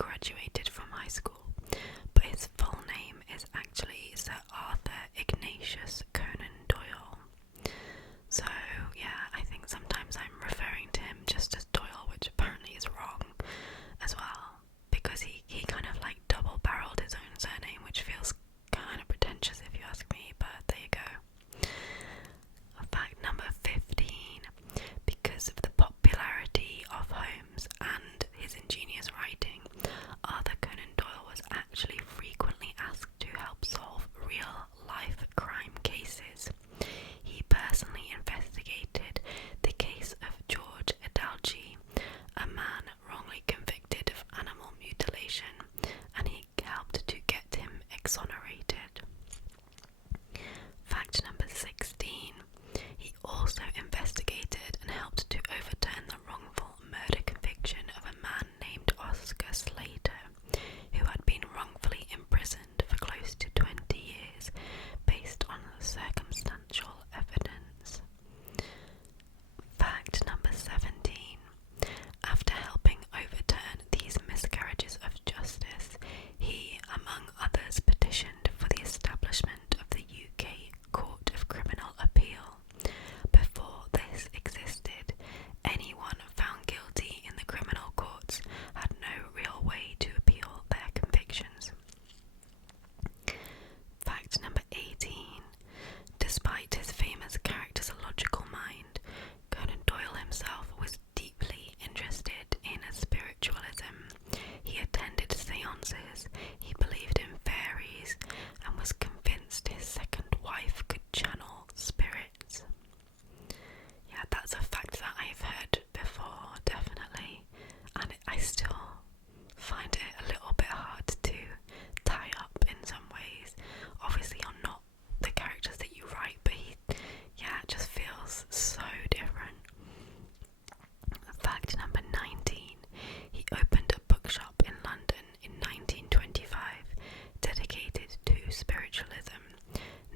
graduated from high school, but his full name is actually Sir Arthur Conan Doyle. So yeah, I think sometimes I'm referring to him just as Doyle, which apparently is wrong as well, because he kind of like double-barreled his own surname, which feels kind of pretentious if you ask me, but there you go. Fact number 15. Because of the popularity of Holmes and his ingenious writing, Arthur Conan Doyle was actually frequently asked to help solve real-life crime cases. He personally investigated the case of George Adalji, a man wrongly convicted of animal mutilation, and he helped to get him exonerated. Fact number 16. He also investigated and helped to overturn the wrongful murder conviction of a man named Oscar Slater, who had been wrongfully imprisoned for close to 20 years based on circumstantial evidence. Fact number 17. After helping overturn these miscarriages of justice, he, among others, petitioned for the establishment of the UK Court of Criminal Appeal. Before this existed, anyone found guilty in the criminal courts had no real way to appeal their convictions. Fact number 18. Despite his famous characterological mind, Conan Doyle himself was deeply interested in spiritualism. He attended seances, he believed in fairies, and was convinced his second wife could channel spirits. Yeah, that's a fact that I've heard before, definitely, and I still find it a little bit hard to tie up in some ways. Obviously, you're not the characters that you write, but it just feels so different. Fact number 19. He opened a bookshop in London in 1925 dedicated to spiritualism.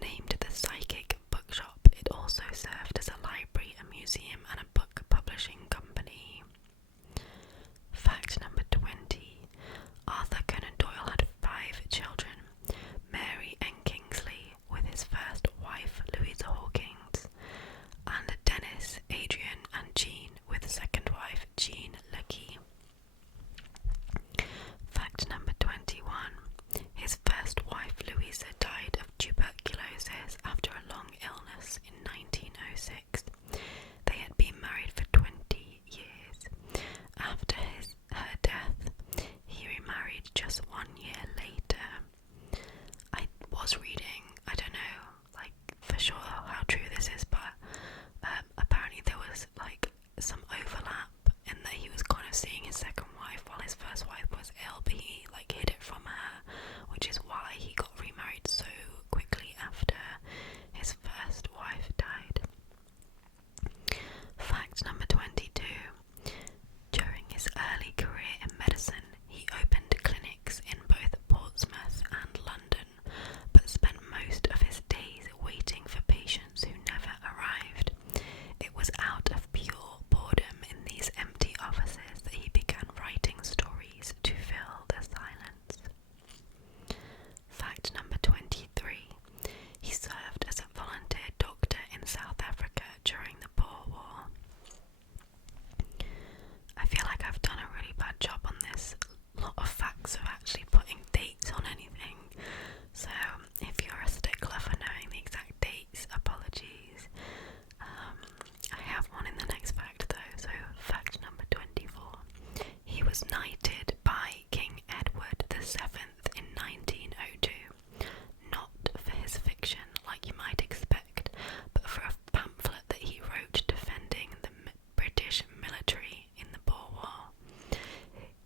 Named the Psychic Bookshop, it also served as a library, a museum, and a book publishing company. Fact number 20. Arthur Conan Doyle had 5 children: Mary and Kingsley with his first wife Louisa Hawkins, and Dennis, Adrian and Jean with second wife Jean Leakey. Fact number 21. His first wife Louisa died of tuberculosis after a long illness in 1906. They had been married for 20 years. After her death, he remarried just 1 year later. I was reading, I don't know, like, for sure how true this is, but apparently there was, like, some overlap in that he was kind of seeing his second wife while his first wife was ill, but he, like, hid it from her, which is why he got remarried so quickly after his first wife died. Fact number 22. During his early career in medicine, he opened clinics in both Portsmouth and London, but spent most of his days waiting for patients who never arrived. It was out of pure boredom in these empty offices that he began writing stories to fill the silence. Fact number 23. He served as a volunteer doctor in South Africa during the Boer War. I feel like I've done a really bad job on this lot of facts of actually putting dates on anything, so if you're a stickler for knowing the exact dates, apologies. I have one in the next fact though, so fact number 24. He was knighted by King Edward VII in 1902, not for his fiction like you might expect, but for a pamphlet that he wrote defending the British military in the Boer War.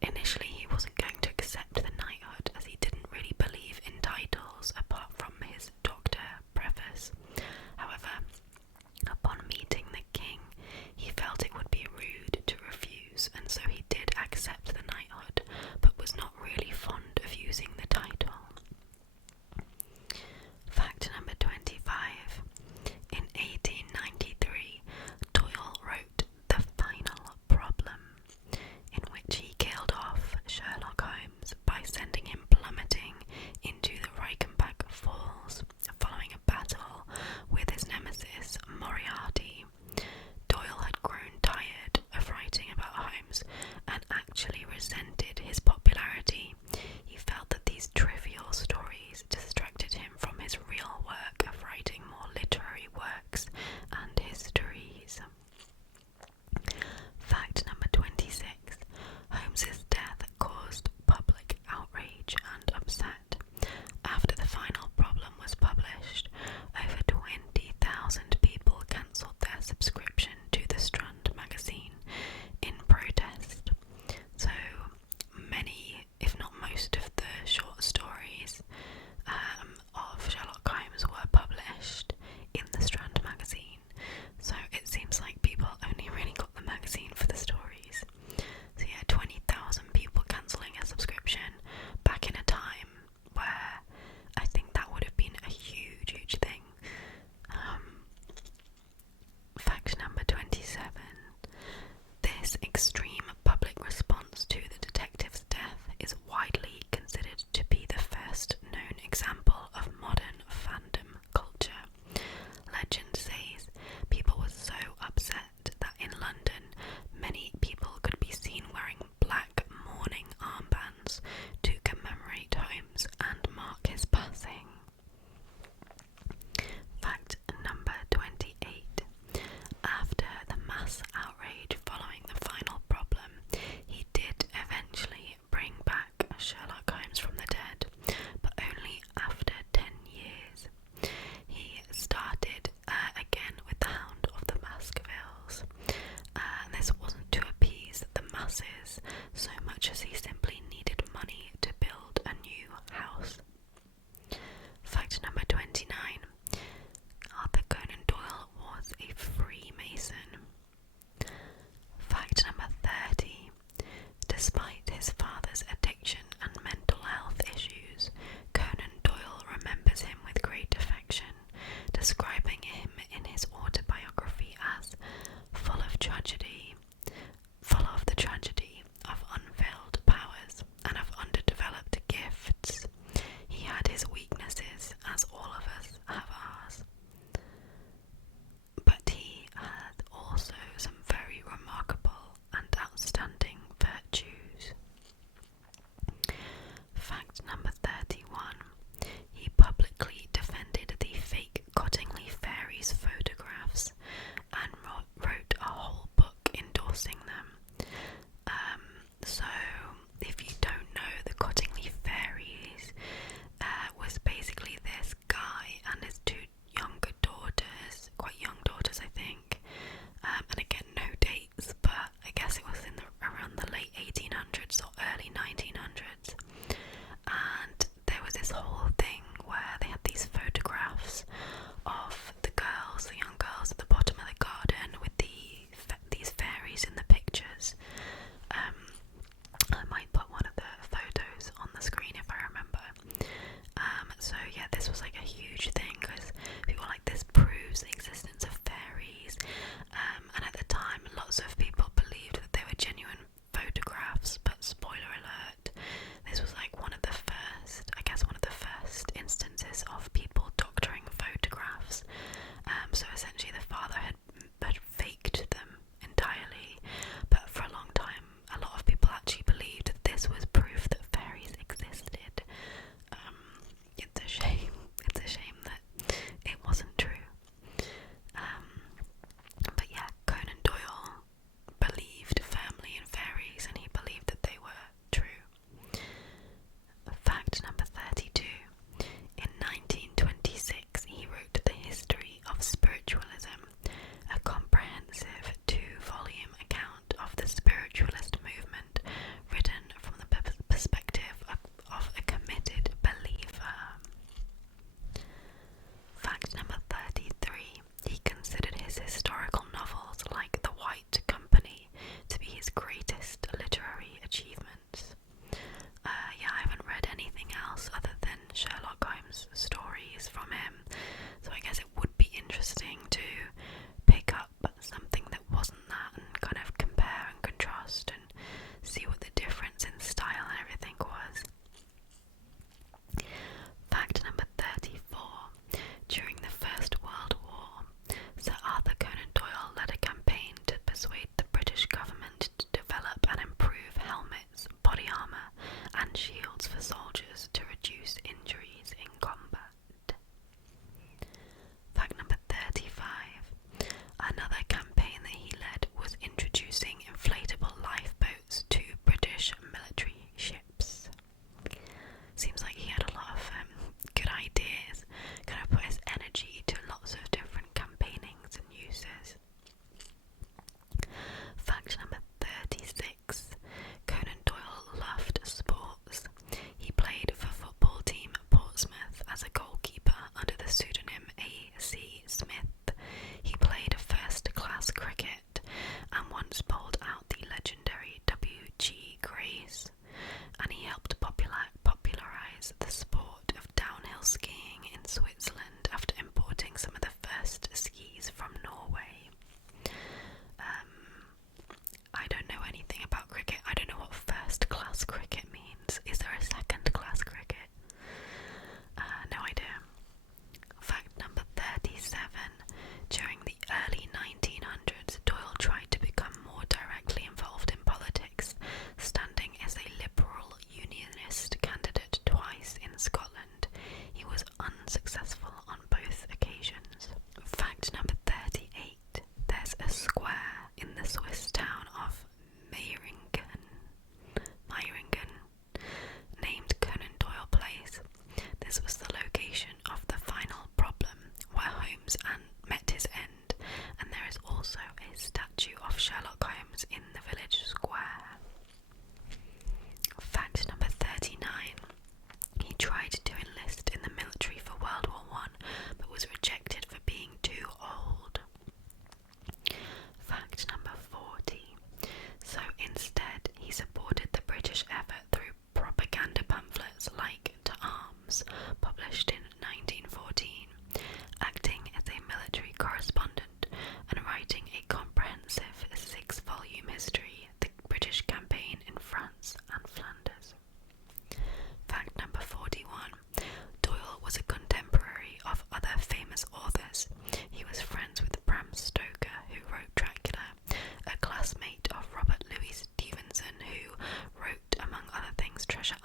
Initially he wasn't going to accept the knighthood as he didn't really believe in titles apart from his doctor preface. However, upon meeting the king, he felt it would be rude to refuse, and so he did accept the knighthood, but was not really fond of using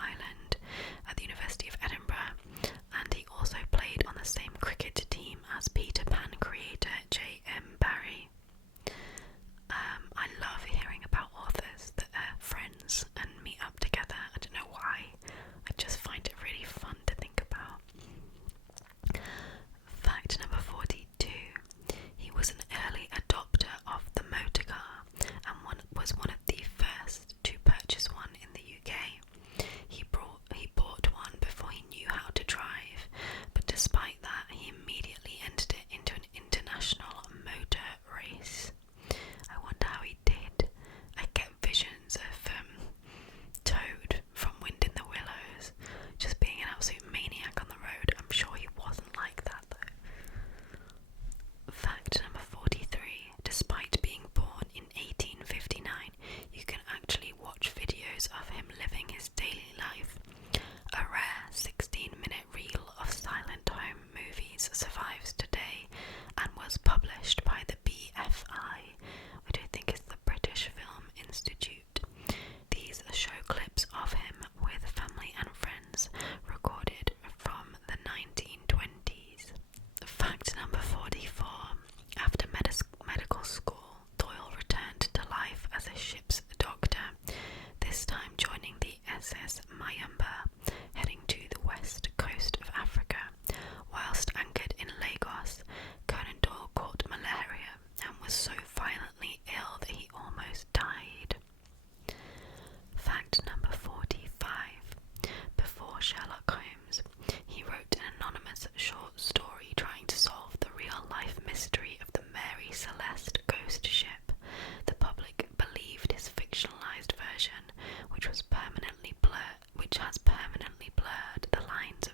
Island at the University of Edinburgh, and he also played on the same cricket team as Peter Pan creator J.M. Barrie. I love hearing about authors that are friends and meet up together. I don't know why. I just find it really fun to think about. Fact number 42. He was an early adopter of the motor car and was one of the first to purchase one in the UK. He bought one before he knew how to drive, but despite that, he immediately entered it into an international motor race. I wonder how he did. I get visions of Toad from Wind in the Willows just being an absolute maniac on the road. I'm sure he wasn't like that though. Fact number 43. Despite being born in 1859, you can actually watch videos of him living his daily life. A rare 16-minute reel of silent home movies survives today and was published by the BFI, which I think is the British Film Institute. These show clips of him with family and friends recorded from the 1920s. Fact number 44. After medical school, Doyle returned to life as a ship's doctor, this time joining the SS Mayamba, heading to the west coast of Africa. Whilst anchored in Lagos, Conan Doyle caught malaria and was so violently ill that he almost died. Fact number 45. Before Sherlock Holmes, he wrote an anonymous short story trying to solve the real-life mystery of the Mary Celeste ghost ship. The public believed his fictionalized version, which has permanently blurred the lines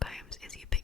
Sherlock Holmes is ubiquitous